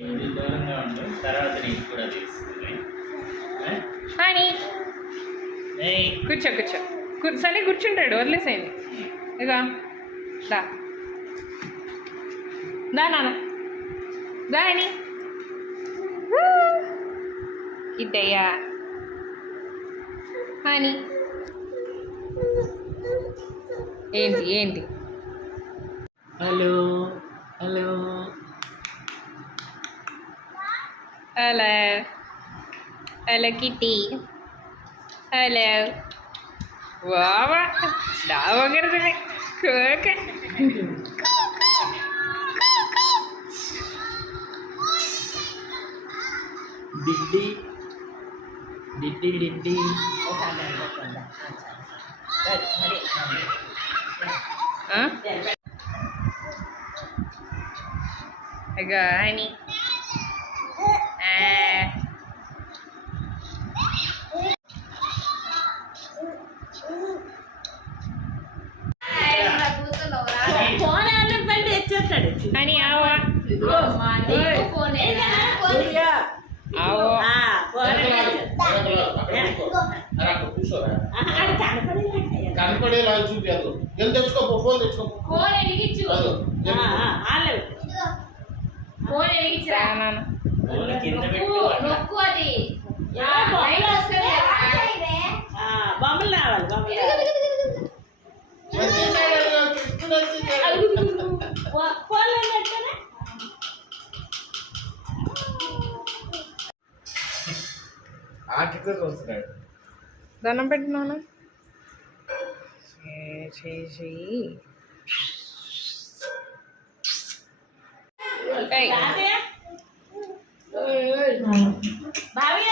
దూరంగా ఉండు, తర్వాత నీకు కూడా తీసుకుని కూర్చో సరే కూర్చుంటాడు, వదిలేసేయండి. ఇక దా నాన్న దా అని కిట్టయ్యా అని ఏంటి hello hello hello hello Kitti hello వావా డావగరదనే కోక డిడ్డి డిడ్డి డిడ్డి ఇక అని అని ఆవా కనపడేలా చూపించదు. వెళ్ళి తెచ్చుకోపో, ఫోన్ తెచ్చుకోపో. ఫోన్ ఎలిగించురా కింద పెట్టు. నొక్కు అది బొమ్మలు రావాలి దండం పెట్టినాను చెయ్యి భావి